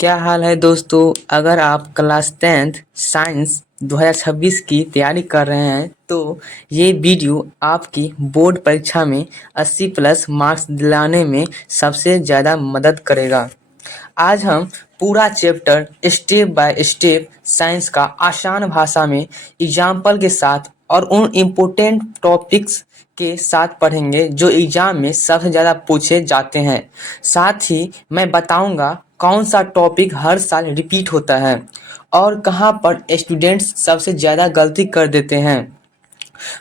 क्या हाल है दोस्तों। अगर आप क्लास 10th साइंस 2026 की तैयारी कर रहे हैं तो ये वीडियो आपकी बोर्ड परीक्षा में 80 प्लस मार्क्स दिलाने में सबसे ज़्यादा मदद करेगा। आज हम पूरा chapter step by step science का आसान भाषा में एग्जाम्पल के साथ और उन इम्पोर्टेंट टॉपिक्स के साथ पढ़ेंगे जो एग्जाम में सबसे ज़्यादा पूछे जाते हैं। साथ ही मैं बताऊंगा कौन सा टॉपिक हर साल रिपीट होता है और कहाँ पर स्टूडेंट्स सबसे ज़्यादा गलती कर देते हैं।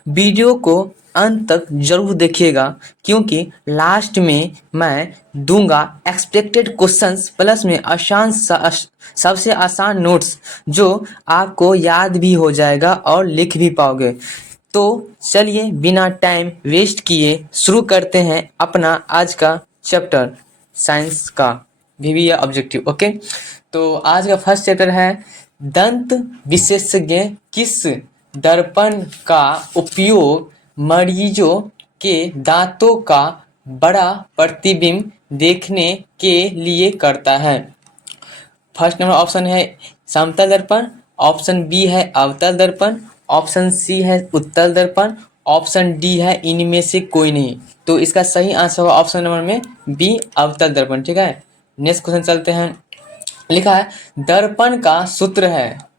वीडियो को अंत तक जरूर देखिएगा क्योंकि लास्ट में मैं दूंगा एक्सपेक्टेड क्वेश्चंस प्लस में सबसे आसान नोट्स जो आपको याद भी हो जाएगा और लिख भी पाओगे। तो चलिए बिना टाइम वेस्ट किए शुरू करते हैं अपना आज का चैप्टर साइंस का वीवीए ऑब्जेक्टिव। ओके, तो आज का फर्स्ट चैप्टर है दंत विशेषज्ञ किस दर्पण का उपयोग मरीजों के दांतों का बड़ा प्रतिबिंब देखने के लिए करता है। फर्स्ट नंबर ऑप्शन है समतल दर्पण, ऑप्शन बी है अवतल दर्पण, ऑप्शन सी है उत्तल दर्पण, ऑप्शन डी है इनमें से कोई नहीं। तो इसका सही आंसर होगा ऑप्शन नंबर में बी अवतल दर्पण। ठीक है, नेक्स्ट क्वेश्चन चलते हैं। लिखा है दर्पण का सूत्र है।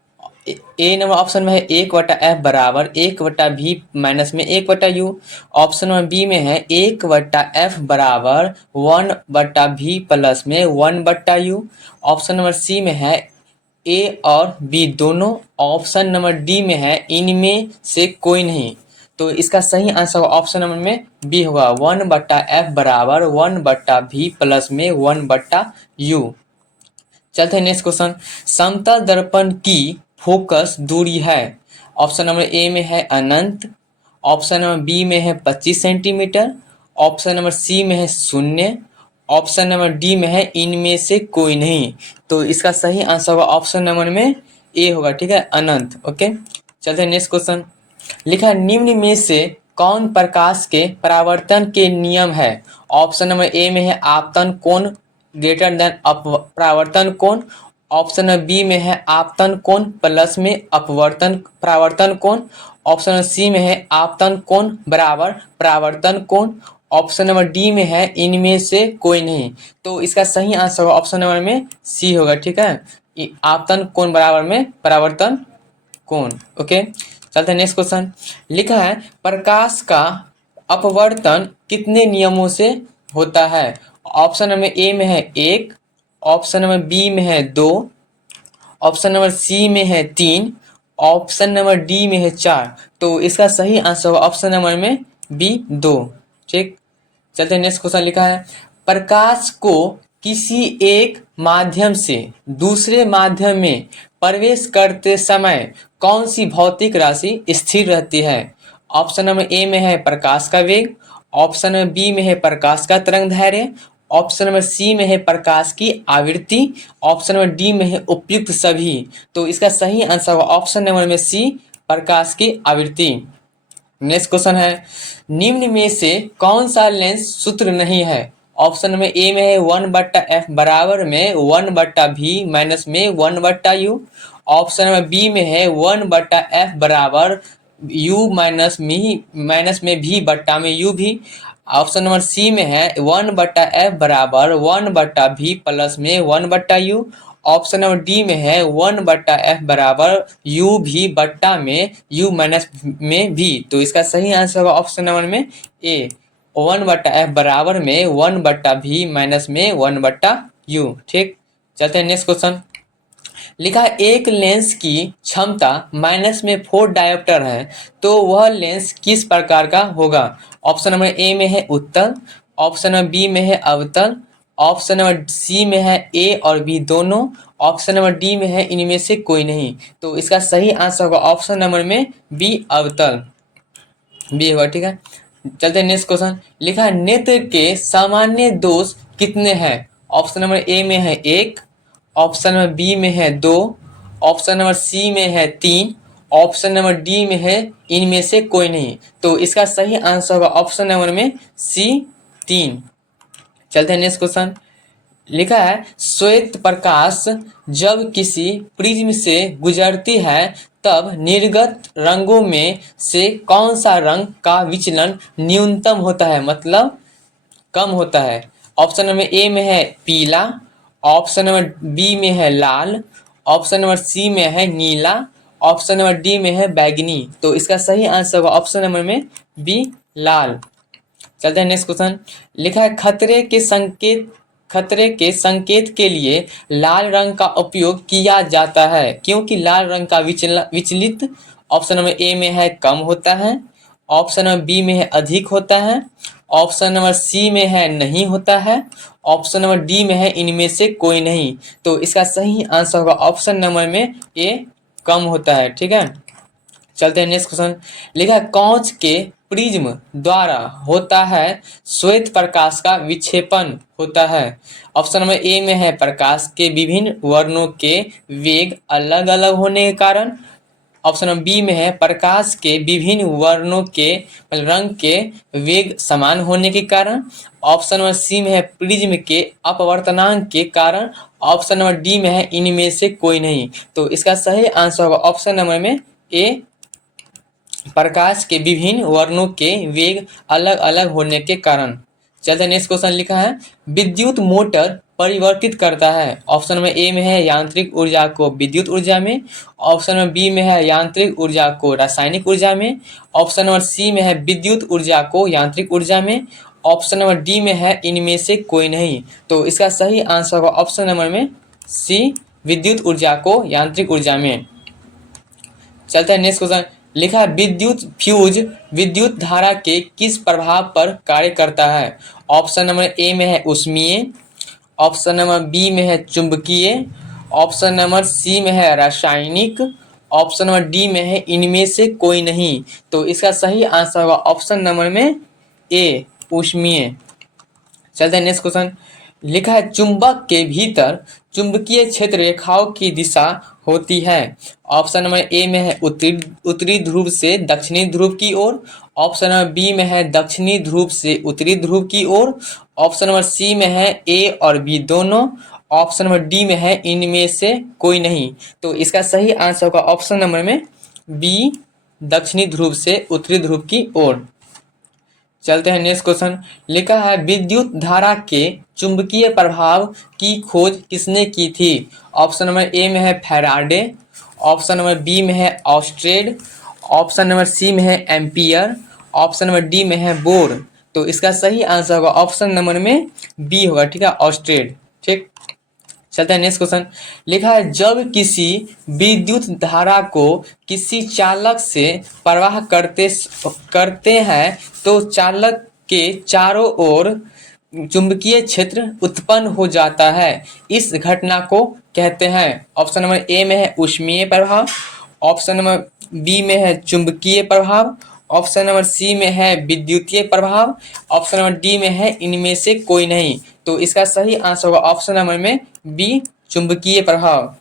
ए नंबर ऑप्शन में है 1/f बराबर 1/v माइनस में 1/u। ऑप्शन नंबर बी में है 1/f बराबर 1/v प्लस में 1/u। ऑप्शन नंबर सी में है ए और बी दोनों। ऑप्शन नंबर डी में है इनमें से कोई नहीं। तो इसका सही आंसर ऑप्शन नंबर में बी होगा 1/f बराबर 1/v प्लस में 1/u। चलते हैं नेक्स्ट क्वेश्चन। समतल दर्पण की फोकस दूरी है। ऑप्शन नंबर ए में है अनंत, ऑप्शन नंबर बी में है 25 सेंटीमीटर, ऑप्शन नंबर सी में है 0, ऑप्शन नंबर डी में है इनमें से कोई नहीं। तो इसका सही आंसर होगा ऑप्शन नंबर में ए होगा। ठीक है, अनंत। ओके, चलते हैं नेक्स्ट क्वेश्चन। लिखा है निम्न में से कौन प्रकाश के परावर्तन के नियम है। ऑप्शन नंबर ए में है आपतन कोण ग्रेटर देन परावर्तन कोण, ऑप्शन नंबर बी में है आपतन कोण प्लस में अपवर्तन परावर्तन कोण, ऑप्शन नंबर सी में है आपतन कोण बराबर परावर्तन कोण, ऑप्शन नंबर डी में है इनमें से कोई नहीं। तो इसका सही आंसर होगा ऑप्शन नंबर में सी होगा। ठीक है, आपतन कोण बराबर में परावर्तन कोण। ओके, चलते हैं नेक्स्ट क्वेश्चन। लिखा है प्रकाश का अपवर्तन कितने नियमों से होता है। ऑप्शन नंबर ए में है 1, ऑप्शन नंबर बी में है 2, ऑप्शन नंबर सी में है 3, ऑप्शन नंबर डी में है 4। तो इसका सही आंसर होगा ऑप्शन नंबर में बी 2। ठीक, चलते हैं नेक्स्ट क्वेश्चन। लिखा है प्रकाश को किसी एक माध्यम से दूसरे माध्यम में प्रवेश करते समय कौन सी भौतिक राशि स्थिर रहती है। ऑप्शन नंबर ए में है प्रकाश का वेग, ऑप्शन नंबर बी में है प्रकाश का तरंगदैर्घ्य, ऑप्शन नंबर सी में है प्रकाश की आवृत्ति, ऑप्शन नंबर डी में है उपयुक्त सभी। तो इसका सही आंसर होगा ऑप्शन नंबर में सी प्रकाश की आवृत्ति। नेक्स्ट क्वेश्चन है निम्न में से कौन सा लेंस सूत्र नहीं है। ऑप्शन नंबर ए में है 1/f बराबर में 1/v माइनस में 1/u, ऑप्शन नंबर बी में है 1/f बराबर u माइनस में v बट्टा में u भी, ऑप्शन नंबर सी में है 1/f बराबर 1/v प्लस में 1/u, ऑप्शन नंबर डी में है 1/f बराबर u भी बट्टा में u माइनस में v। तो इसका सही आंसर होगा ऑप्शन नंबर में ए 1/f बराबर में 1/v माइनस में 1/u। ठीक, चलते हैं नेक्स्ट क्वेश्चन। लिखा है एक लेंस की क्षमता -4 डायोप्टर है तो वह लेंस किस प्रकार का होगा। ऑप्शन नंबर ए में है उत्तल, ऑप्शन नंबर बी में है अवतल, ऑप्शन नंबर सी में है ए और बी दोनों, ऑप्शन नंबर डी में है इनमें से कोई नहीं। तो इसका सही आंसर होगा ऑप्शन नंबर में बी अवतल, बी होगा। ठीक है, चलते हैं नेक्स्ट क्वेश्चन। लिखा है नेत्र के सामान्य दोष कितने हैं। ऑप्शन नंबर ए में है 1, ऑप्शन नंबर बी में है 2, ऑप्शन नंबर सी में है 3, ऑप्शन नंबर डी में है इनमें से कोई नहीं। तो इसका सही आंसर होगा ऑप्शन नंबर में सी 3। चलते हैं नेक्स्ट क्वेश्चन। लिखा है श्वेत प्रकाश जब किसी प्रिज्म से गुजरती है तब निर्गत रंगों में से कौन सा रंग का विचलन न्यूनतम होता है, मतलब कम होता है। ऑप्शन नंबर ए में है पीला, ऑप्शन नंबर बी में है लाल, ऑप्शन नंबर सी में है नीला, ऑप्शन नंबर डी में है बैगनी। तो इसका सही आंसर होगा ऑप्शन नंबर में बी लाल। चलते हैं नेक्स्ट क्वेश्चन। लिखा है खतरे के संकेत के लिए लाल रंग का उपयोग किया जाता है क्योंकि लाल रंग का विचलित ऑप्शन नंबर ए में है कम होता है, ऑप्शन नंबर बी में है अधिक होता है, ऑप्शन नंबर सी में है नहीं होता है, ऑप्शन नंबर डी में है इनमें से कोई नहीं। तो इसका सही आंसर होगा ऑप्शन नंबर में ए कम होता है। ठीक है, चलते हैं नेक्स्ट क्वेश्चन। लिखा है कांच के प्रिज्म द्वारा होता है श्वेत प्रकाश का विक्षेपण होता है। ऑप्शन नंबर ए में है प्रकाश के विभिन्न वर्णों के वेग अलग अलग होने के कारण, ऑप्शन नंबर बी में है प्रकाश के विभिन्न वर्णों के रंग के वेग समान होने के कारण, ऑप्शन नंबर सी में है प्रिज्म के अपवर्तनांक के कारण, ऑप्शन नंबर डी में है इनमें से कोई नहीं। तो इसका सही आंसर होगा ऑप्शन नंबर में ए प्रकाश के विभिन्न वर्णों के वेग अलग अलग होने के कारण। चलते नेक्स्ट क्वेश्चन। लिखा है विद्युत मोटर परिवर्तित करता है। ऑप्शन नंबर ए में है यांत्रिक ऊर्जा को विद्युत ऊर्जा में, ऑप्शन नंबर बी में है यांत्रिक ऊर्जा को रासायनिक ऊर्जा में, ऑप्शन नंबर सी में है विद्युत ऊर्जा को यांत्रिक ऊर्जा में, ऑप्शन नंबर डी में है इनमें से कोई नहीं। तो इसका सही आंसर होगा ऑप्शन नंबर में सी विद्युत ऊर्जा को यांत्रिक ऊर्जा में। चलते हैं नेक्स्ट क्वेश्चन। लिखा है विद्युत फ्यूज विद्युत धारा के किस प्रभाव पर कार्य करता है। ऑप्शन नंबर ए में है ऊष्मीय, ऑप्शन नंबर बी में है चुंबकीय, ऑप्शन नंबर सी में है रासायनिक, ऑप्शन नंबर डी में है इनमें से कोई नहीं। तो इसका सही आंसर होगा ऑप्शन नंबर में ए ऊष्मीय। चलते हैं नेक्स्ट क्वेश्चन। लिखा है चुंबक के भीतर चुंबकीय क्षेत्र रेखाओं की दिशा होती है। ऑप्शन नंबर ए में है उत्तरी ध्रुव से दक्षिणी ध्रुव की ओर, ऑप्शन नंबर बी में है दक्षिणी ध्रुव से उत्तरी ध्रुव की ओर, ऑप्शन नंबर सी में है ए और बी दोनों, ऑप्शन नंबर डी में है इनमें से कोई नहीं। तो इसका सही आंसर होगा ऑप्शन नंबर में बी दक्षिणी ध्रुव से उत्तरी ध्रुव की ओर। चलते हैं नेक्स्ट क्वेश्चन। लिखा है विद्युत धारा के चुंबकीय प्रभाव की खोज किसने की थी। ऑप्शन नंबर ए में है फैराडे, ऑप्शन नंबर बी में है ऑस्ट्रेड, ऑप्शन नंबर सी में है एम्पियर, ऑप्शन नंबर डी में है बोर। तो इसका सही आंसर होगा ऑप्शन नंबर में बी होगा। ठीक है, ऑस्ट्रेड। ठीक, चलते हैं नेक्स्ट क्वेश्चन। लिखा है जब किसी विद्युत धारा को किसी चालक से प्रवाह करते हैं तो चालक के चारों ओर चुंबकीय क्षेत्र उत्पन्न हो जाता है। इस घटना को कहते हैं। ऑप्शन नंबर ए में है ऊष्मीय प्रभाव, ऑप्शन नंबर बी में है चुंबकीय प्रभाव, ऑप्शन नंबर सी में है विद्युतीय प्रभाव, ऑप्शन नंबर डी में है इनमें से कोई नहीं। तो इसका सही आंसर होगा ऑप्शन नंबर में बी चुंबकीय प्रभाव।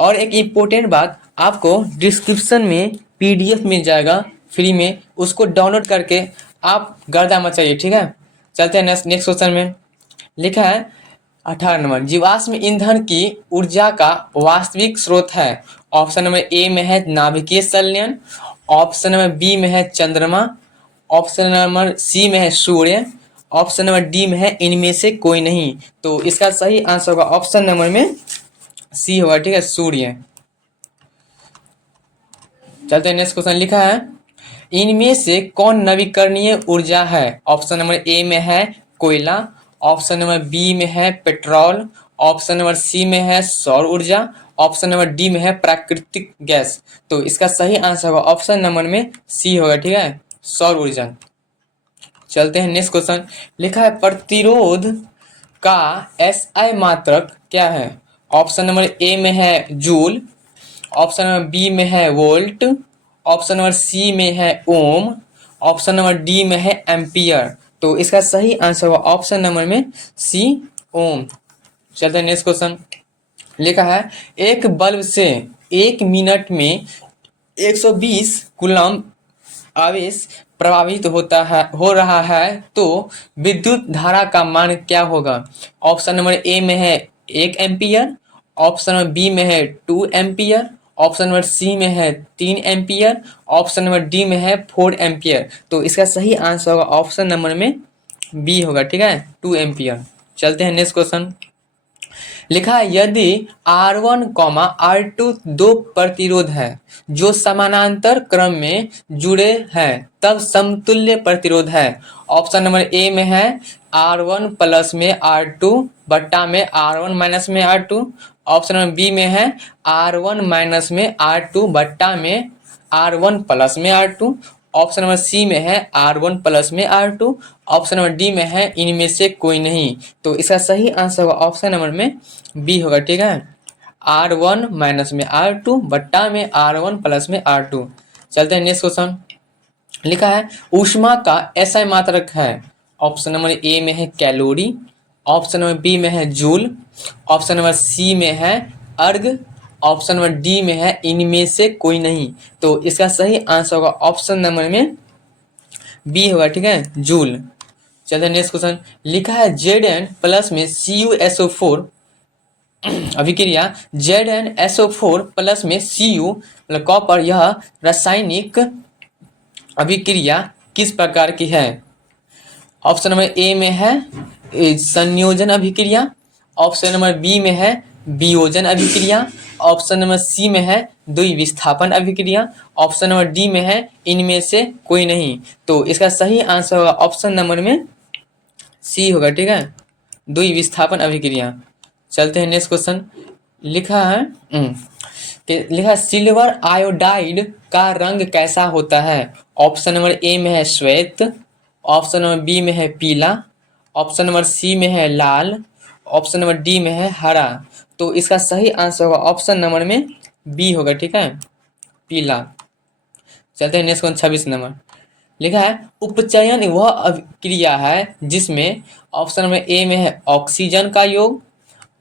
और एक इम्पोर्टेंट बात, आपको डिस्क्रिप्शन में पीडीएफ मिल जाएगा फ्री में, उसको डाउनलोड करके आप गर्दा मचाइए। ठीक है, चलते हैं नेक्स्ट क्वेश्चन में। लिखा है 18 नंबर जीवाश्म ईंधन की ऊर्जा का वास्तविक स्रोत है। ऑप्शन नंबर ए में है नाभिकीय संलयन, ऑप्शन नंबर बी में है चंद्रमा, ऑप्शन नंबर सी में है सूर्य, ऑप्शन नंबर डी में है इनमें से कोई नहीं। तो इसका सही आंसर होगा ऑप्शन नंबर में सी होगा। ठीक है, सूर्य। चलते हैं नेक्स्ट क्वेश्चन। लिखा है इनमें से कौन नवीकरणीय ऊर्जा है। ऑप्शन नंबर ए में है कोयला, ऑप्शन नंबर बी में है पेट्रोल, ऑप्शन नंबर सी में है सौर ऊर्जा, ऑप्शन नंबर डी में है प्राकृतिक गैस। तो इसका सही आंसर होगा ऑप्शन नंबर में सी होगा। ठीक है, सौर ऊर्जा। चलते हैं नेक्स्ट क्वेश्चन। लिखा है प्रतिरोध का एसआई मात्रक क्या है। ऑप्शन नंबर ए में है जूल, ऑप्शन नंबर बी में है वोल्ट, ऑप्शन नंबर सी में है ओम, ऑप्शन नंबर डी में है एम्पियर। तो इसका सही आंसर होगा ऑप्शन नंबर में सी ओम। चलते हैं नेक्स्ट क्वेश्चन। लिखा है एक बल्ब से 1 मिनट में 120 कूलम आवेश प्रभावित होता है हो रहा है तो विद्युत धारा का मान क्या होगा। ऑप्शन नंबर ए में है 1 एम्पियर, ऑप्शन नंबर बी में है 2 एम्पियर, ऑप्शन नंबर सी में है 3 एम्पियर, ऑप्शन नंबर डी में है 4 एम्पियर। तो इसका सही आंसर होगा ऑप्शन नंबर में बी होगा, ठीक है, 2 एम्पियर। चलते हैं नेक्स्ट क्वेश्चन। लिखा है यदि R1, R2 दो प्रतिरोध है जो समानांतर क्रम में जुड़े हैं तब समतुल्य प्रतिरोध है। ऑप्शन नंबर ए में है R1 प्लस में R2 बट्टा में R1 माइनस में R2। ऑप्शन नंबर बी में है R1 माइनस में R2 बट्टा में R1 प्लस में R2। ऑप्शन नंबर सी में है R1 प्लस में R2। ऑप्शन नंबर डी में है इनमें से कोई नहीं। तो इसका सही आंसर होगा ऑप्शन नंबर में बी होगा, ठीक है, R1 माइनस में R2 बट्टा में R1 प्लस में R2। चलते हैं नेक्स्ट क्वेश्चन। लिखा है ऊष्मा का SI मात्रक है। ऑप्शन नंबर ए में है कैलोरी, ऑप्शन नंबर बी में है जूल, ऑप्शन नंबर सी में है अर्ग, ऑप्शन नंबर डी में है इनमें से कोई नहीं। तो इसका सही आंसर होगा ऑप्शन नंबर में बी होगा, ठीक है, जूल। चलते हैं नेक्स्ट क्वेश्चन। लिखा है Zn प्लस में CuSO4 अभिक्रिया ZnSO4 प्लस में Cu मतलब कॉपर, यह रासायनिक अभिक्रिया किस प्रकार की है। ऑप्शन नंबर ए में है संयोजन अभिक्रिया, ऑप्शन नंबर बी में है वियोजन अभिक्रिया, ऑप्शन नंबर सी में है द्विविस्थापन अभिक्रिया, ऑप्शन नंबर डी में है इनमें से कोई नहीं। तो इसका सही आंसर होगा ऑप्शन नंबर में सी होगा, ठीक है, द्विविस्थापन अभिक्रिया। चलते हैं नेक्स्ट क्वेश्चन। लिखा है लिखा सिल्वर आयोडाइड का रंग कैसा होता है। ऑप्शन नंबर ए में है श्वेत, ऑप्शन नंबर बी में है पीला, ऑप्शन नंबर सी में है लाल, ऑप्शन नंबर डी में है हरा। तो इसका सही आंसर होगा ऑप्शन नंबर में बी होगा, ठीक है, पीला। चलते हैं नेक्स्ट क्वेश्चन 26 नंबर। लिखा है उपचयन वह अभिक्रिया है जिसमें ऑप्शन नंबर ए में है ऑक्सीजन का योग,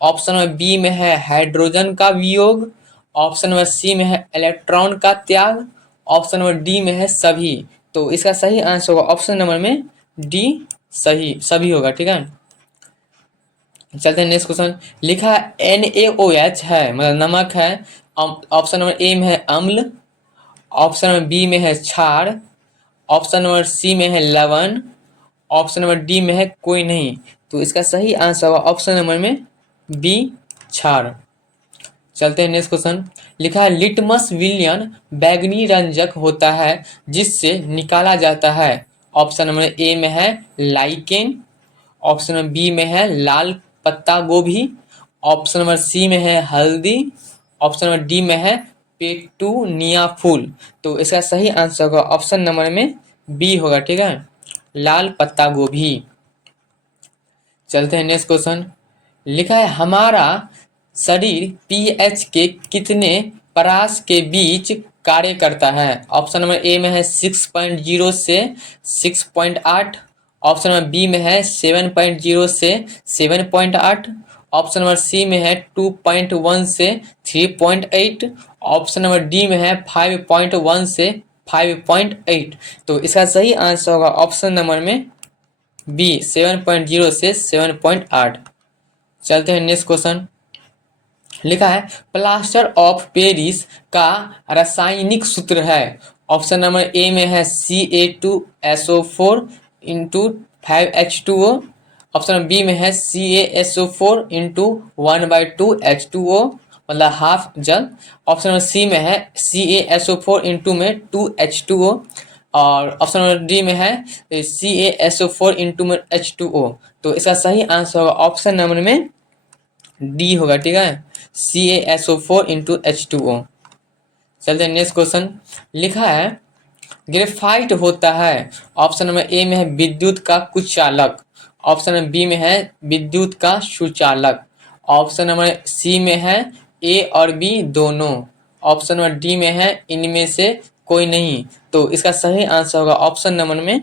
ऑप्शन नंबर बी में है हाइड्रोजन का वियोग, ऑप्शन नंबर सी में है इलेक्ट्रॉन का त्याग, ऑप्शन नंबर डी में है सभी। तो इसका सही आंसर होगा ऑप्शन नंबर में डी, सभी होगा, ठीक है। चलते हैं नेक्स्ट क्वेश्चन। लिखा है NaOH है मतलब नमक है। ऑप्शन नंबर ए में है अम्ल, ऑप्शन नंबर बी में है क्षार, ऑप्शन नंबर सी में है लवण, ऑप्शन नंबर डी में है कोई नहीं। तो इसका सही आंसर होगा ऑप्शन नंबर में बी, क्षार। चलते हैं नेक्स्ट क्वेश्चन। लिखा है लिटमस विलयन बैगनी रंजक होता है जिससे निकाला जाता है। ऑप्शन नंबर ए में है लाइकेन, ऑप्शन नंबर बी में है लाल पत्ता गोभी, ऑप्शन नंबर सी में है हल्दी, ऑप्शन नंबर डी में है पेटूनिया फूल। तो इसका सही आंसर होगा ऑप्शन नंबर में बी होगा, ठीक है, लाल पत्ता गोभी। चलते हैं नेक्स्ट क्वेश्चन। लिखा है हमारा शरीर पीएच के कितने परास के बीच कार्य करता है। ऑप्शन नंबर ए में है 6.0 से 6.8, ऑप्शन नंबर बी में है 7.0 से 7.8, ऑप्शन नंबर सी में है 2.1 से 3.8, ऑप्शन नंबर डी में है 5.1 से 5.8। तो इसका सही आंसर होगा ऑप्शन नंबर में बी, 7.0 से 7.8। चलते हैं नेक्स्ट क्वेश्चन। लिखा है प्लास्टर ऑफ पेरिस का रासायनिक सूत्र है। ऑप्शन नंबर ए में है Ca2SO4 into 5H2O, option number b में है CaSO4 इंटू 1/2H2O मतलब हाफ जल, ऑप्शन नंबर सी में है CaSO4 इंटू में 2H2O, और ऑप्शन नंबर डी में है CaSO4 इंटू में H2O। तो इसका सही आंसर होगा ऑप्शन नंबर में डी होगा, ठीक है, CaSO4 इंटू H2O। चलते हैं नेक्स्ट क्वेश्चन। लिखा है ग्रेफाइट होता है। ऑप्शन नंबर ए में है विद्युत का कुचालक, ऑप्शन नंबर बी में है विद्युत का सुचालक, ऑप्शन नंबर सी में है ए और बी दोनों, ऑप्शन नंबर डी में है इनमें से कोई नहीं। तो इसका सही आंसर होगा ऑप्शन नंबर में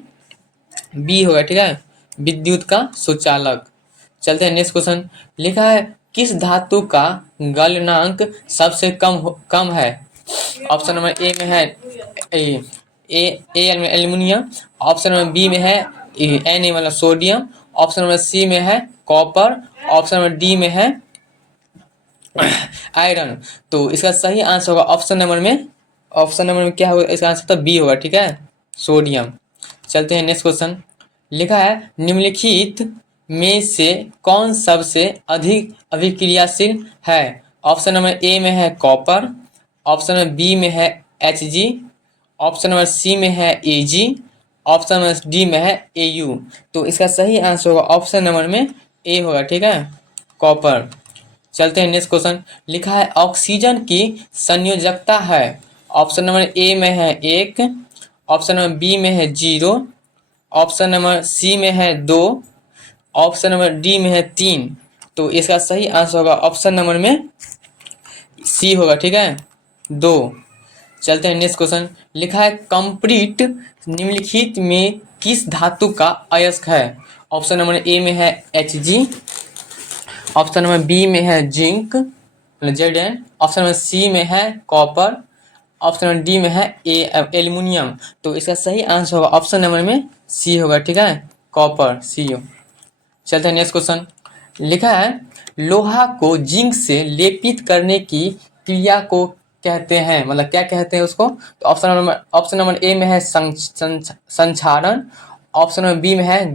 बी होगा, ठीक है, विद्युत का सुचालक। चलते हैं नेक्स्ट क्वेश्चन। लिखा है किस धातु का गलनांक सबसे कम है। ऑप्शन नंबर ए में है ए एल्युमिनियम, ऑप्शन नंबर बी में है एन मतलब सोडियम, ऑप्शन नंबर सी में है कॉपर, ऑप्शन नंबर डी में है आयरन। तो इसका सही आंसर होगा ऑप्शन नंबर में क्या होगा, इसका आंसर तो बी होगा, ठीक है, सोडियम। चलते हैं नेक्स्ट क्वेश्चन। लिखा है निम्नलिखित में से कौन सबसे अधिक अभिक्रियाशील है। ऑप्शन नंबर ए में है कॉपर, ऑप्शन नंबर बी में है Hg, ऑप्शन नंबर सी में है Ag, ऑप्शन नंबर डी में है Au। तो इसका सही आंसर होगा ऑप्शन नंबर में ए होगा, ठीक है, कॉपर। चलते हैं नेक्स्ट क्वेश्चन। लिखा है ऑक्सीजन की संयोजकता है। ऑप्शन नंबर ए में है 1, ऑप्शन नंबर बी में है 0, ऑप्शन नंबर सी में है 2, ऑप्शन नंबर डी में है 3। तो इसका सही आंसर होगा ऑप्शन नंबर में सी होगा, ठीक है, 2। चलते हैं नेक्स्ट क्वेश्चन। लिखा है कंप्लीट निम्नलिखित में किस धातु का अयस्क है। ऑप्शन नंबर ए में है Hg, ऑप्शन नंबर बी में है zinc Zn, option number c में है कॉपर, ऑप्शन नंबर डी में है एल्युमिनियम। तो इसका सही आंसर होगा ऑप्शन नंबर में सी होगा, ठीक है, कॉपर, CO। चलते हैं नेक्स्ट क्वेश्चन। लिखा है लोहा को जिंक से लेपित करने की क्रिया को कहते हैं, मतलब क्या कहते हैं उसको। तो ऑप्शन नंबर ए में है संक्षारण, ऑप्शन नंबर बी में है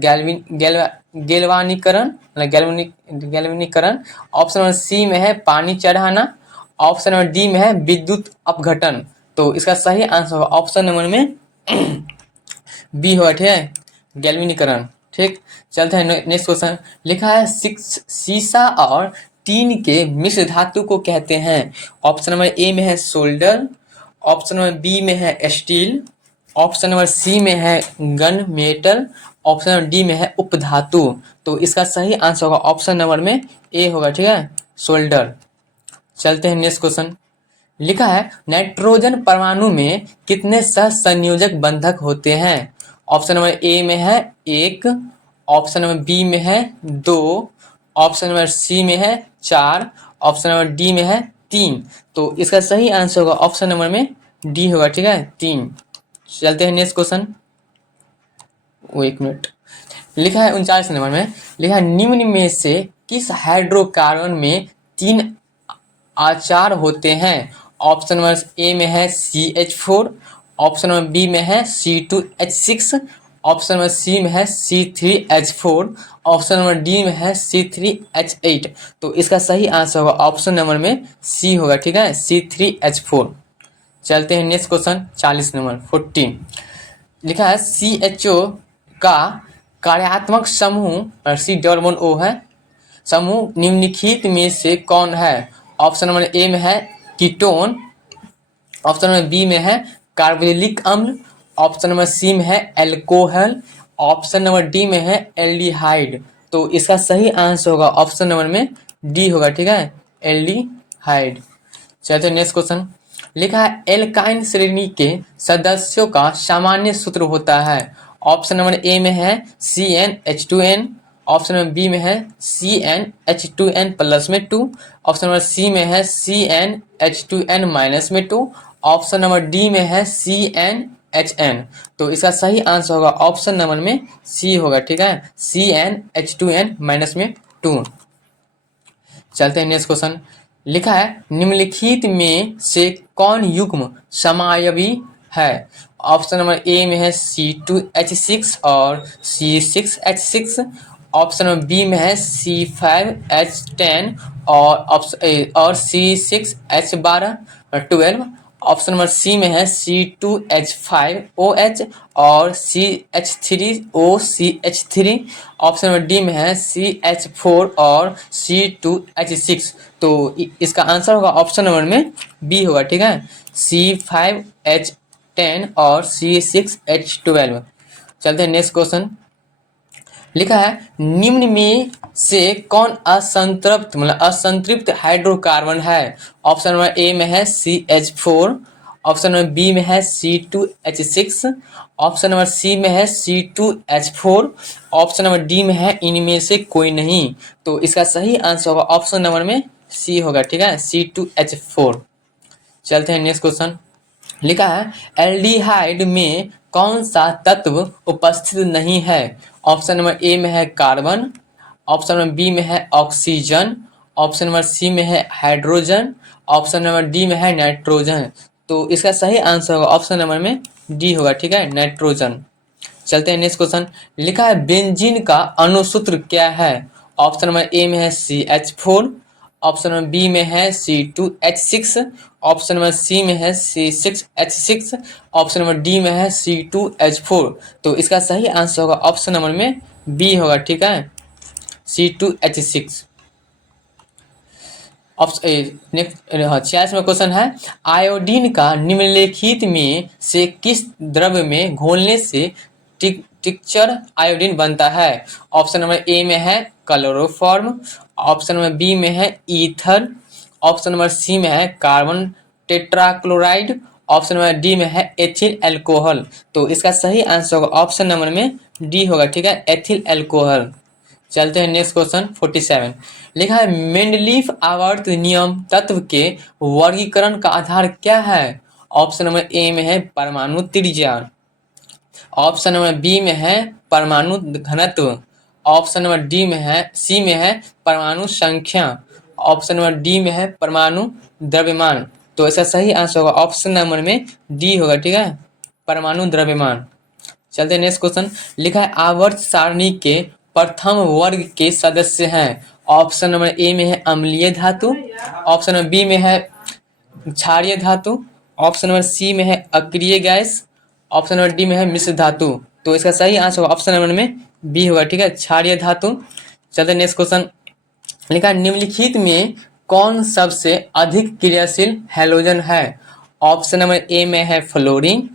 गैल्वानीकरण मतलब गैल्वेनीकरण, ऑप्शन नंबर सी में है पानी चढ़ाना, ऑप्शन नंबर डी में है विद्युत अपघटन। तो इसका सही आंसर होगा ऑप्शन नंबर में बी होगा, ठीक है, गैल्वेनीकरण, ठीक। चलते हैं नेक्स्ट क्वेश्चन। लिखा है सीसा और टीन के मिश्र धातु को कहते हैं। ऑप्शन नंबर ए में है सोल्डर, ऑप्शन नंबर बी में है स्टील, ऑप्शन नंबर सी में है gun metal, option number D में है उपधातु। तो इसका सही आंसर होगा ऑप्शन नंबर में ए होगा, ठीक है, सोल्डर। चलते हैं नेक्स्ट क्वेश्चन। लिखा है नाइट्रोजन परमाणु में कितने सहसंयोजक बंधक होते हैं। ऑप्शन नंबर ए में है 1, ऑप्शन नंबर बी में है 2, ऑप्शन नंबर सी में है 4, ऑप्शन नंबर डी में है 3। तो इसका सही आंसर होगा ऑप्शन नंबर में डी होगा, ठीक है, 3। चलते हैं नेक्स्ट क्वेश्चन। वो 1 मिनट। लिखा है 39 नंबर में। लिखा है निम्न में से किस हाइड्रोकार्बन में 3 आचार होते हैं। ऑप्शन नंबर ए में है CH4, ऑप्शन नंबर बी में है C2H6, ऑप्शन नंबर सी में है C3H4, ऑप्शन नंबर डी में है C3H8। तो इसका सही आंसर होगा ऑप्शन नंबर में सी होगा, ठीक है, C3H4। चलते हैं नेक्स्ट क्वेश्चन 40 नंबर 14। लिखा है CHO का कार्यात्मक समूह C O है समूह निम्नलिखित में से कौन है। ऑप्शन नंबर ए में है कीटोन, ऑप्शन नंबर बी में है कार्बोक्सिलिक अम्ल, ऑप्शन नंबर सी में है एल्कोहल, ऑप्शन नंबर डी में है एल्डिहाइड। तो इसका सही आंसर होगा ऑप्शन नंबर में डी होगा, ठीक है, एल्डिहाइड। चलिए नेक्स्ट क्वेश्चन। लिखा है एल्काइन श्रेणी के सदस्यों का सामान्य सूत्र होता है। ऑप्शन नंबर ए में है CnH2n, ऑप्शन नंबर बी में है CnH2n प्लस में 2, ऑप्शन नंबर सी में है CnH2n माइनस में 2, ऑप्शन नंबर डी में है CnHn। तो इसका सही आंसर होगा ऑप्शन नंबर में सी होगा, ठीक है, CnH2n माइनस में 2। चलते हैं नेक्स्ट क्वेश्चन। लिखा है निम्नलिखित में से कौन युग्म समायवी है। ऑप्शन नंबर ए में है C2H6 और C6H6, ऑप्शन नंबर बी में है C5H10 और C6H12, ऑप्शन नंबर सी में है C2H5OH और CH3OCH3, ऑप्शन नंबर डी में है CH4 और C2H6। तो इसका आंसर होगा ऑप्शन नंबर में बी होगा, ठीक है, C5H10 और C6H12। चलते हैं नेक्स्ट क्वेश्चन। लिखा है निम्न में से कौन असंतृप्त हाइड्रोकार्बन है। ऑप्शन नंबर ए में है CH4, ऑप्शन नंबर बी में है C2H6, ऑप्शन नंबर सी में है C2H4, ऑप्शन नंबर डी में है इनमें से कोई नहीं। तो इसका सही आंसर होगा ऑप्शन नंबर में सी होगा, ठीक है, C2H4। चलते हैं नेक्स्ट क्वेश्चन। लिखा है एल्डिहाइड में कौन सा तत्व उपस्थित नहीं है। ऑप्शन नंबर ए में है कार्बन, ऑप्शन नंबर बी में है ऑक्सीजन, ऑप्शन नंबर सी में है हाइड्रोजन, ऑप्शन नंबर डी में है नाइट्रोजन। तो इसका सही आंसर होगा ऑप्शन नंबर में डी होगा, ठीक है, नाइट्रोजन। चलते हैं नेक्स्ट क्वेश्चन। लिखा है बेंजीन का अणुसूत्र क्या है। ऑप्शन नंबर ए में है CH4, ऑप्शन नंबर बी में है C2H6, ऑप्शन नंबर सी में है C6H6, ऑप्शन नंबर डी में है C2H4। तो इसका सही आंसर होगा ऑप्शन नंबर में बी होगा, ठीक है, C2H6। नेक्स्ट 46वां क्वेश्चन है आयोडीन का निम्नलिखित में से किस द्रव्य में घोलने से टिक्चर आयोडीन बनता है। ऑप्शन नंबर ए में है क्लोरोफॉर्म, ऑप्शन नंबर बी में है ईथर, ऑप्शन नंबर सी में है carbon tetrachloride, option number D में है एथिल एल्कोहल। तो इसका सही आंसर होगा ऑप्शन नंबर में डी होगा, ठीक है, एथिल एल्कोहल। चलते हैं नेक्स्ट क्वेश्चन 47। लिखा है मेंडलीफ आवर्त नियम तत्व के वर्गीकरण का आधार क्या है। ऑप्शन नंबर ए में है परमाणु त्रिज्या, ऑप्शन नंबर बी में है परमाणु घनत्व, ऑप्शन नंबर डी में है सी में है परमाणु संख्या, ऑप्शन नंबर डी में है परमाणु द्रव्यमान। तो इसका सही आंसर होगा ऑप्शन नंबर में डी होगा, ठीक है, परमाणु द्रव्यमान। चलते हैं नेक्स्ट क्वेश्चन। लिखा है आवर्त सारणी के प्रथम वर्ग के सदस्य हैं। ऑप्शन नंबर ए में है अम्लीय धातु, ऑप्शन नंबर बी में है क्षारीय धातु, ऑप्शन नंबर सी में है अक्रिय गैस, ऑप्शन नंबर डी में है मिश्र धातु। तो इसका सही आंसर होगा ऑप्शन नंबर में बी होगा, ठीक है, क्षारीय धातु। चलते नेक्स्ट क्वेश्चन। लिखा है निम्नलिखित में कौन सबसे अधिक क्रियाशील हैलोजन है। ऑप्शन नंबर ए में है फ्लोरीन,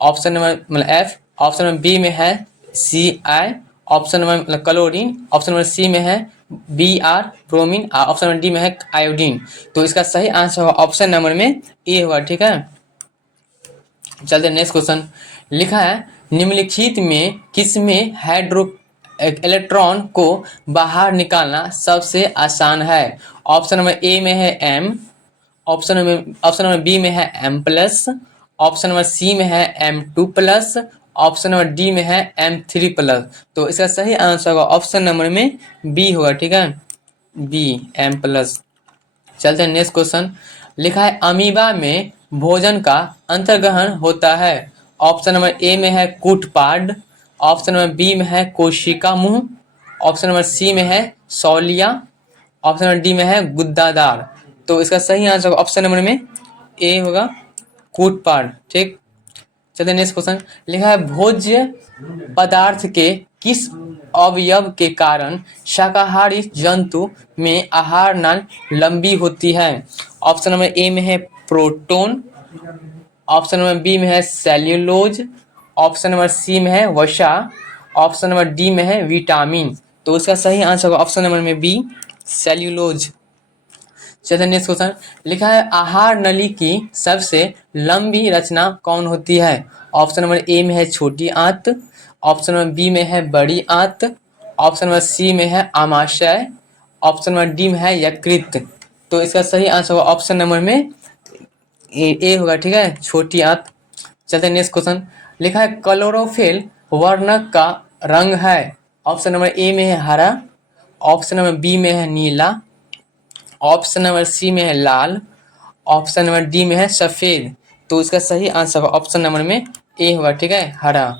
ऑप्शन नंबर मतलब एफ, ऑप्शन नंबर बी में है CI, ऑप्शन नंबर मतलब क्लोरीन, ऑप्शन नंबर सी में है BR bromine, option number D में है आयोडीन। तो इसका सही आंसर होगा ऑप्शन नंबर में ए होगा, ठीक है। चलते नेक्स्ट क्वेश्चन। लिखा है निम्नलिखित में किसमें हाइड्रो इलेक्ट्रॉन को बाहर निकालना सबसे आसान है। ऑप्शन नंबर ए में है M, ऑप्शन नंबर बी में है M+, ऑप्शन नंबर सी में है M2+, ऑप्शन नंबर डी में है M3+। तो इसका सही आंसर होगा ऑप्शन नंबर में बी होगा, ठीक है, बी M+। चलते हैं नेक्स्ट क्वेश्चन। लिखा है अमीबा में भोजन का अंतर्ग्रहण होता है। ऑप्शन नंबर ए में है कूटपाड, ऑप्शन नंबर बी में है कोशिका मुंह, ऑप्शन नंबर सी में है सौलिया, ऑप्शन नंबर डी में है गुद्दादार। तो इसका सही आंसर होगा ऑप्शन नंबर में ए होगा, कूटपाड, ठीक। चलिए नेक्स्ट क्वेश्चन। लिखा है भोज्य पदार्थ के किस अवयव के कारण शाकाहारी जंतु में आहार नाल लंबी होती है। ऑप्शन नंबर ए में है प्रोटोन, ऑप्शन नंबर बी में है सेल्यूलोज, ऑप्शन नंबर सी में है वसा, ऑप्शन नंबर डी में है विटामिन। तो इसका सही आंसर होगा ऑप्शन नंबर में बी सेल्यूलोज। चलिए नेक्स्ट क्वेश्चन। लिखा है आहार नली की सबसे लंबी रचना कौन होती है। ऑप्शन नंबर ए में है छोटी आंत, ऑप्शन नंबर बी में है बड़ी आंत, ऑप्शन नंबर सी में है आमाशय, ऑप्शन नंबर डी में है यकृत। तो इसका सही आंसर होगा ऑप्शन नंबर में ए होगा, ठीक है, छोटी आंत। चलते हैं नेक्स्ट क्वेश्चन। लिखा है क्लोरोफिल वर्णक का रंग है। ऑप्शन नंबर ए में है हरा, ऑप्शन नंबर बी में है नीला, ऑप्शन नंबर सी में है लाल, ऑप्शन नंबर डी में है सफ़ेद। तो इसका सही आंसर होगा ऑप्शन नंबर में ए होगा, ठीक है, हरा।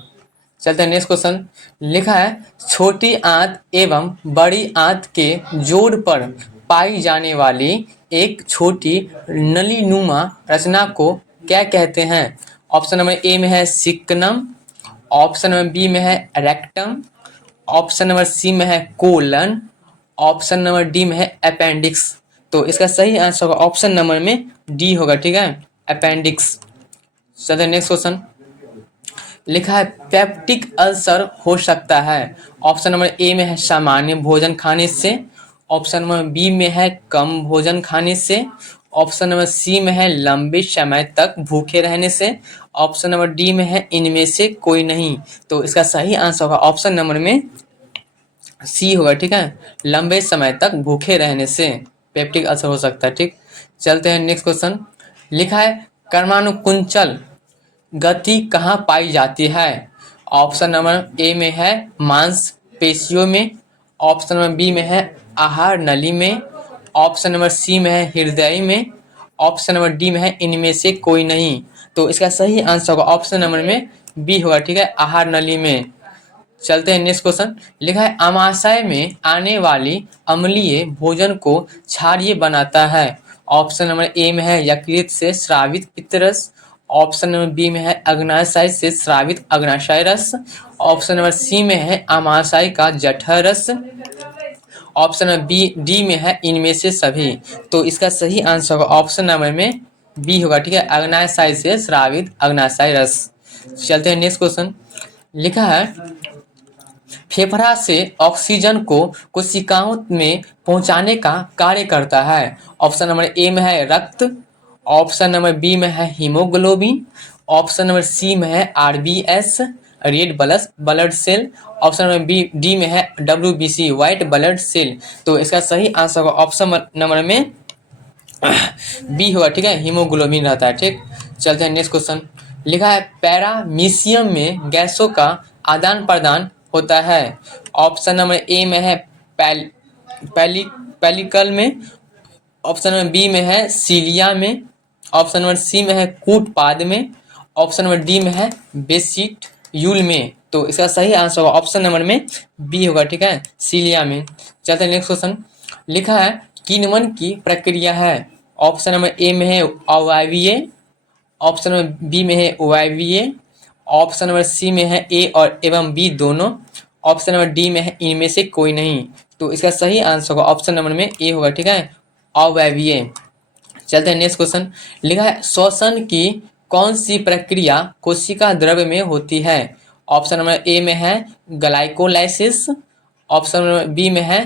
चलते हैं नेक्स्ट क्वेश्चन। लिखा है छोटी आंत एवं बड़ी आंत के जोड़ पर पाई जाने वाली एक छोटी नलीनुमा रचना को क्या कहते हैं। ऑप्शन नंबर ए में है सिक्नम, ऑप्शन नंबर बी में है रेक्टम, ऑप्शन नंबर सी में है कोलन, ऑप्शन नंबर डी में है अपेंडिक्स। तो इसका सही आंसर होगा ऑप्शन नंबर में डी होगा, ठीक है, अपेंडिक्स। चलिए नेक्स्ट क्वेश्चन। लिखा है पेप्टिक अल्सर हो सकता है। ऑप्शन नंबर ए में है सामान्य भोजन खाने से, ऑप्शन नंबर बी में है कम भोजन खाने से, ऑप्शन नंबर सी में है लंबे समय तक भूखे रहने से, ऑप्शन नंबर डी में है इनमें से कोई नहीं। तो इसका सही आंसर होगा ऑप्शन नंबर में सी होगा, ठीक है, लंबे समय तक भूखे रहने से पेप्टिक अल्सर हो सकता है, ठीक। चलते हैं नेक्स्ट क्वेश्चन। लिखा है कर्मानुकुंचल गति कहाँ पाई जाती है? ऑप्शन नंबर ए में है मांसपेशियों में, ऑप्शन नंबर बी में है आहार नली में, ऑप्शन नंबर सी में है हृदय में, ऑप्शन नंबर डी में है इनमें से कोई नहीं। तो इसका सही आंसर होगा ऑप्शन नंबर में बी होगा, ठीक है, आहार नली में। चलते हैं नेक्स्ट क्वेश्चन। लिखा है अमाशय में आने वाली अम्लीय भोजन को क्षारीय बनाता है। ऑप्शन नंबर ए में है यकृत से स्रावित पित्तरस, ऑप्शन नंबर बी में है अग्नाशय से स्रावित अग्नाशय रस, ऑप्शन नंबर सी में है अमाशय का जठर रस, ऑप्शन नंबर बी डी में है इनमें से सभी। तो इसका सही आंसर होगा ऑप्शन नंबर में बी होगा, ठीक है, अग्नाशय से स्रावित अग्नाशय रस। चलते हैं नेक्स्ट क्वेश्चन। लिखा है फेफड़ा से ऑक्सीजन को कोशिकाओं में पहुंचाने का कार्य करता है। ऑप्शन नंबर ए में है रक्त, ऑप्शन नंबर बी में है हीमोग्लोबिन, ऑप्शन नंबर सी में है RBS red blood cell, option number b d में है डब्ल्यूबीसी व्हाइट ब्लड सेल। तो इसका सही आंसर होगा ऑप्शन नंबर में बी होगा, ठीक है, हीमोग्लोबिन रहता है। ठीक, चलते हैं नेक्स्ट क्वेश्चन। लिखा है पैरामीशियम में गैसों का आदान प्रदान होता है। ऑप्शन नंबर ए में है पेलिकल में, ऑप्शन नंबर बी में है सीलिया में, ऑप्शन नंबर सी में है कूटपाद में, ऑप्शन नंबर डी में है बेसिट यूल में। तो इसका सही आंसर होगा ऑप्शन नंबर में बी होगा, ठीक है, सीलिया में। चलते हैं नेक्स्ट क्वेश्चन। लिखा है किण्वन की प्रक्रिया है। ऑप्शन नंबर ए में है अवायवीय, ऑप्शन नंबर बी में है वायवीय, ऑप्शन नंबर सी में है ए और एवं बी दोनों, ऑप्शन नंबर डी में है इनमें से कोई नहीं। तो इसका सही आंसर होगा ऑप्शन नंबर में ए होगा, ठीक है, अवायवीय। चलते हैं नेक्स्ट क्वेश्चन। लिखा है श्वसन की कौन सी प्रक्रिया कोशिका द्रव्य में होती है। ऑप्शन नंबर ए में है ग्लाइकोलाइसिस, ऑप्शन नंबर बी में है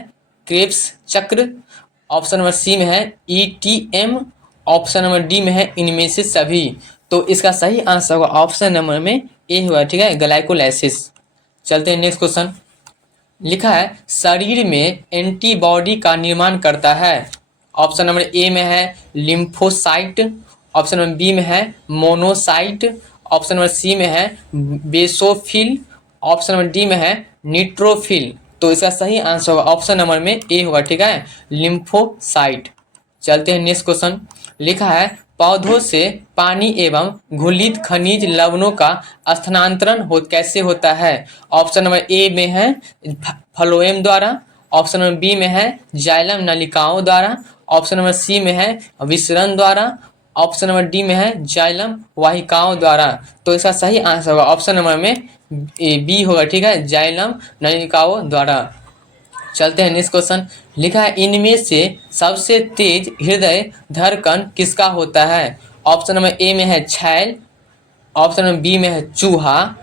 क्रेब्स चक्र, ऑप्शन नंबर सी में है ईटीएम, ऑप्शन नंबर डी में है इनमें से सभी। तो इसका सही आंसर होगा ऑप्शन नंबर में ए हुआ, ठीक है, ग्लाइकोलाइसिस। चलते हैं नेक्स्ट क्वेश्चन। लिखा है शरीर में एंटीबॉडी का निर्माण करता है। ऑप्शन नंबर ए में है लिम्फोसाइट, ऑप्शन नंबर बी में है मोनोसाइट, ऑप्शन नंबर सी में है बेसोफिल, ऑप्शन नंबर डी में है न्यूट्रोफिल। तो इसका सही आंसर होगा ऑप्शन नंबर में ए होगा, ठीक है, लिम्फोसाइट। चलते हैं नेक्स्ट क्वेश्चन। लिखा है पौधों से पानी एवं घुलित खनिज लवणों का स्थानांतरण कैसे होता है। ऑप्शन नंबर ए में है फ्लोएम द्वारा, ऑप्शन नंबर बी में है जाइलम नलिकाओं द्वारा, ऑप्शन नंबर सी में है विसरण द्वारा, ऑप्शन नंबर डी में है जाइलम वाहिकाओं द्वारा। तो इसका सही आंसर होगा ऑप्शन नंबर में बी होगा, ठीक है, जाइलम नलिकाओं द्वारा। चलते हैं नेक्स्ट क्वेश्चन। लिखा है इनमें से सबसे तेज हृदय धड़कन किसका होता है। ऑप्शन नंबर ए में है छैल, ऑप्शन नंबर बी में है चूहा,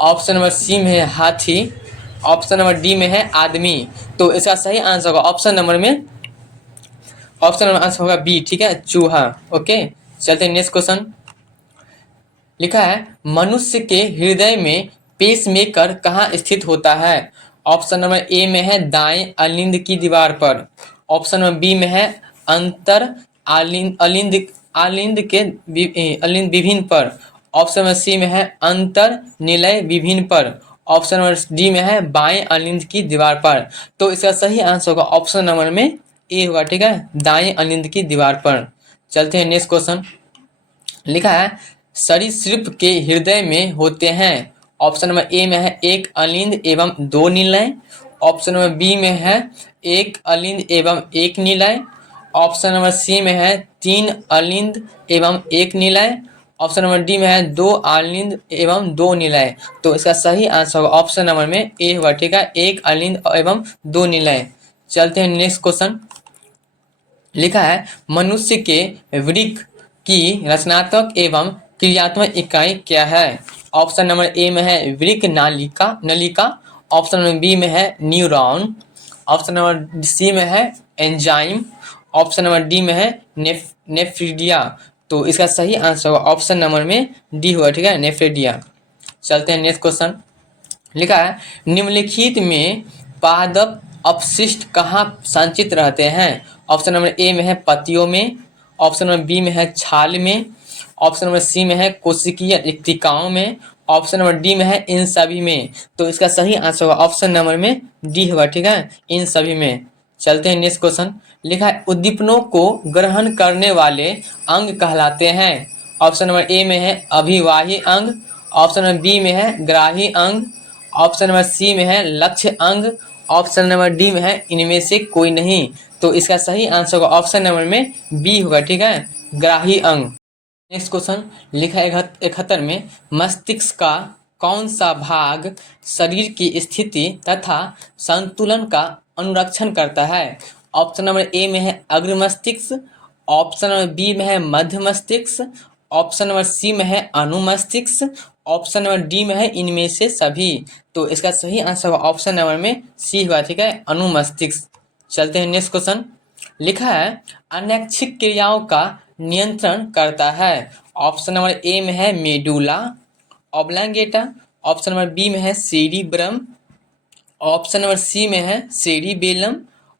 ऑप्शन नंबर सी में है हाथी, ऑप्शन नंबर डी में है आदमी। तो इसका सही आंसर होगा ऑप्शन नंबर आंसर होगा बी, ठीक है, चूहा। ओके, चलते हैं नेक्स्ट क्वेश्चन। लिखा है मनुष्य के हृदय में पेसमेकर कहाँ स्थित होता है। ऑप्शन नंबर ए में है दाएं अलिंद की दीवार पर, ऑप्शन नंबर बी में है अंतर अलिंद के अलिंद विभिन्न पर, ऑप्शन नंबर सी में है अंतर निलय विभिन्न पर, ऑप्शन नंबर डी में है बाएं अलिंद की दीवार पर। तो इसका सही आंसर होगा ऑप्शन नंबर में ए होगा, ठीक है, दाएं अलिंद की दीवार पर। चलते हैं नेक्स्ट क्वेश्चन। लिखा है सरीसृप के हृदय में होते हैं। ऑप्शन नंबर ए में है एक अलिंद एवं दो निलय, ऑप्शन नंबर बी में है एक अलिंद एवं एक निलय, ऑप्शन नंबर सी में है तीन अलिंद एवं एक निलय, ऑप्शन नंबर डी में है दो अलिंद एवं दो निलय। तो इसका सही आंसर होगा ऑप्शन नंबर में ए होगा, ठीक है, एक अलिंद एवं दो निलय। चलते हैं नेक्स्ट क्वेश्चन। लिखा है मनुष्य के वृक्क की रचनात्मक एवं क्रियात्मक इकाई क्या है। ऑप्शन नंबर ए में है वृक्क नलिका, ऑप्शन नंबर बी में है न्यूरॉन, ऑप्शन नंबर सी में है एंजाइम, ऑप्शन नंबर डी में है नेफ्रिडिया। तो इसका सही आंसर होगा ऑप्शन नंबर में डी होगा, ठीक है, नेफ्रिडिया। चलते हैं नेक्स्ट क्वेश्चन। लिखा है निम्नलिखित में पादप अपशिष्ट कहाँ संचित रहते हैं। ऑप्शन नंबर ए में है पत्तियों में, ऑप्शन नंबर बी में है छाल में, ऑप्शन नंबर सी में है कोशिकीय रिक्तिकाओं में, ऑप्शन नंबर डी में है इन सभी में। तो इसका सही आंसर होगा ऑप्शन नंबर में डी होगा, ठीक है, इन सभी में। चलते हैं नेक्स्ट क्वेश्चन। लिखा है उद्दीपनों को ग्रहण करने वाले अंग कहलाते हैं। ऑप्शन नंबर ए में है अभिवाही अंग, ऑप्शन नंबर बी में है ग्राही अंग, ऑप्शन नंबर सी में है लक्ष्य अंग, ऑप्शन नंबर डी में है इनमें से कोई नहीं। तो इसका सही आंसर होगा ऑप्शन नंबर में बी होगा, ठीक है, ग्राही अंग। नेक्स्ट क्वेश्चन लिखा है 71 में, मस्तिष्क का कौन सा भाग शरीर की स्थिति तथा संतुलन का अनुरक्षण करता है। ऑप्शन नंबर ए में है अग्र मस्तिष्क, ऑप्शन नंबर बी में है मध्य मस्तिष्क, ऑप्शन नंबर सी में है अनुमस्तिष्क, ऑप्शन नंबर डी में है इनमें से सभी। तो इसका सही आंसर होगा ऑप्शन नंबर में सी होगा, ठीक है, अनुमस्तिष्क। चलते हैं नेक्स्ट क्वेश्चन। लिखा है अनैच्छिक क्रियाओं का नियंत्रण करता है। ऑप्शन नंबर ए में है medulla oblongata, option number b में है सेरिब्रम, ऑप्शन नंबर सी में है सेरिबेलम,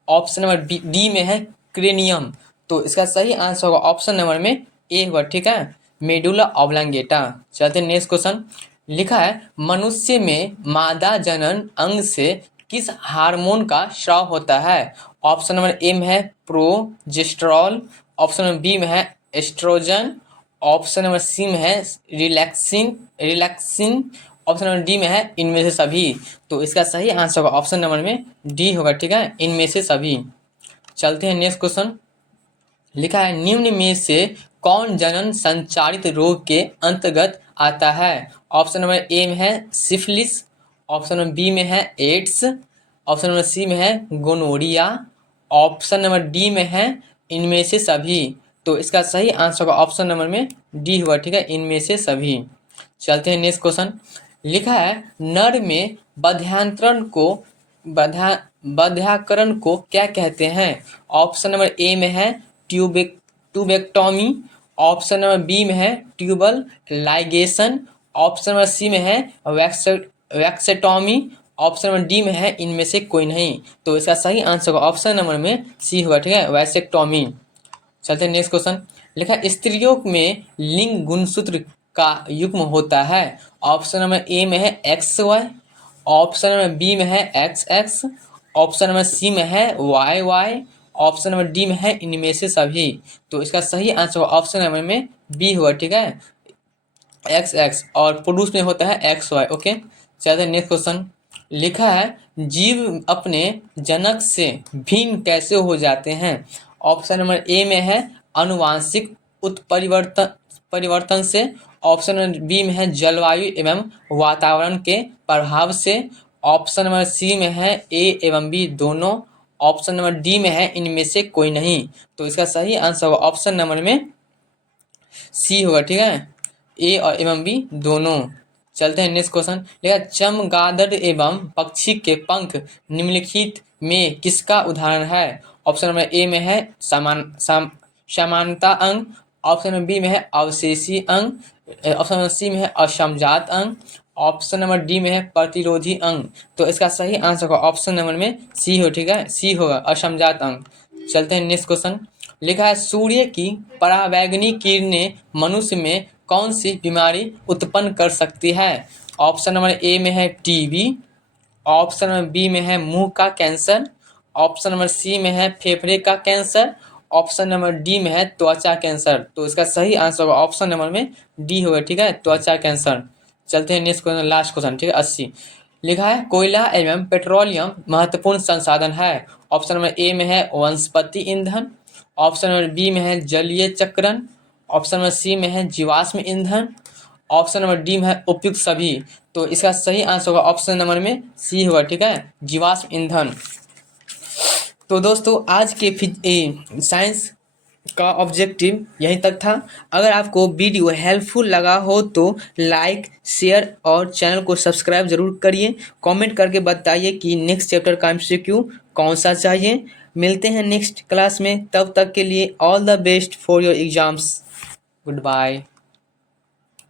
ऑप्शन नंबर डी में है क्रेनियम। तो इसका सही आंसर होगा ऑप्शन नंबर में ए होगा, ठीक है, मेडुला ऑब्लांगेटा। चलते हैं नेक्स्ट क्वेश्चन। लिखा है मनुष्य में मादा जनन अंग से किस हार्मोन का स्राव होता है। ऑप्शन नंबर ए में है प्रोजेस्टेरॉन, ऑप्शन नंबर बी में है एस्ट्रोजन, ऑप्शन नंबर सी में है रिलैक्सिन, ऑप्शन नंबर डी में है इनमें से सभी। तो इसका सही आंसर होगा ऑप्शन नंबर में डी होगा, ठीक है, इनमें से सभी। चलते हैं नेक्स्ट क्वेश्चन। लिखा है निम्न में से कौन जनन संचारित रोग के अंतर्गत आता है। ऑप्शन नंबर ए में है सिफिलिस, ऑप्शन नंबर बी में है एड्स, ऑप्शन नंबर सी में है गोनोरिया, ऑप्शन नंबर डी में है इनमें से सभी। तो इसका सही आंसर होगा ऑप्शन नंबर में डी होगा, ठीक है, इनमें से सभी। चलते हैं नेक्स्ट क्वेश्चन। लिखा है नर में बध्याकरण को क्या कहते हैं। ऑप्शन नंबर ए में है ट्यूबेक्टोमी, ऑप्शन नंबर बी में है tubal ligation, option number c में है वैक्सेटोमी, ऑप्शन नंबर डी में है इनमें से कोई नहीं। तो इसका सही आंसर होगा ऑप्शन नंबर में सी होगा, ठीक है, वैक्सेक्टोमी। चलते हैं नेक्स्ट क्वेश्चन। लिखा है स्त्रियों में लिंग गुणसूत्र का युग्म होता है। ऑप्शन नंबर ए में है XY, ऑप्शन नंबर बी में है XX, ऑप्शन नंबर सी में है YY, ऑप्शन नंबर डी में है इनमें से सभी। तो इसका सही आंसर होगा ऑप्शन नंबर में बी होगा, ठीक है, XX, और पुरुष में होता है XY। ओके, चलते हैं नेक्स्ट क्वेश्चन। लिखा है जीव अपने जनक से भिन्न कैसे हो जाते हैं। ऑप्शन नंबर ए में है आनुवांशिक उत्परिवर्तन से, ऑप्शन नंबर बी में है जलवायु एवं वातावरण के प्रभाव से, ऑप्शन नंबर सी में है ए एवं बी दोनों, ऑप्शन नंबर डी में है इनमें से कोई नहीं। तो इसका सही आंसर होगा ऑप्शन नंबर में सी होगा, ठीक है, ए और एवं बी दोनों। चलते हैं नेक्स्ट क्वेश्चन। लिखा चमगादड़ एवं पक्षी के पंख निम्नलिखित में किसका उदाहरण है। ऑप्शन नंबर ए में है समानता अंग, ऑप्शन नंबर बी में है अवशेषी अंग, ऑप्शन नंबर सी में है असमजात अंग, ऑप्शन नंबर डी में है प्रतिरोधी अंग। तो इसका सही आंसर होगा ऑप्शन नंबर में सी हो, ठीक है, सी होगा असमजात अंग। चलते हैं नेक्स्ट क्वेश्चन। लिखा है सूर्य की पराबैंगनी किरणें मनुष्य में कौन सी बीमारी उत्पन्न कर सकती है। ऑप्शन नंबर ए में है टीबी, ऑप्शन नंबर बी में है मुंह का कैंसर, ऑप्शन नंबर सी में है फेफड़े का कैंसर, ऑप्शन नंबर डी में है त्वचा कैंसर। तो इसका सही आंसर होगा ऑप्शन नंबर में डी होगा, ठीक है, त्वचा कैंसर। चलते हैं नेक्स्ट क्वेश्चन, लास्ट क्वेश्चन, ठीक है, 80। लिखा है कोयला एवं पेट्रोलियम महत्वपूर्ण संसाधन है। ऑप्शन नंबर ए में है वनस्पति ईंधन, ऑप्शन नंबर बी में है जलीय चक्रण, ऑप्शन नंबर सी में है जीवाश्म ईंधन, ऑप्शन नंबर डी में है उपयुक्त सभी। तो इसका सही आंसर होगा ऑप्शन नंबर में सी होगा, ठीक है, जीवाश्म ईंधन। तो दोस्तों आज के साइंस का ऑब्जेक्टिव यहीं तक था। अगर आपको वीडियो हेल्पफुल लगा हो तो लाइक, शेयर और चैनल को सब्सक्राइब जरूर करिए। कमेंट करके बताइए कि नेक्स्ट चैप्टर का MCQ कौन सा चाहिए। मिलते हैं नेक्स्ट क्लास में, तब तक के लिए all the best for your exams. Good bye.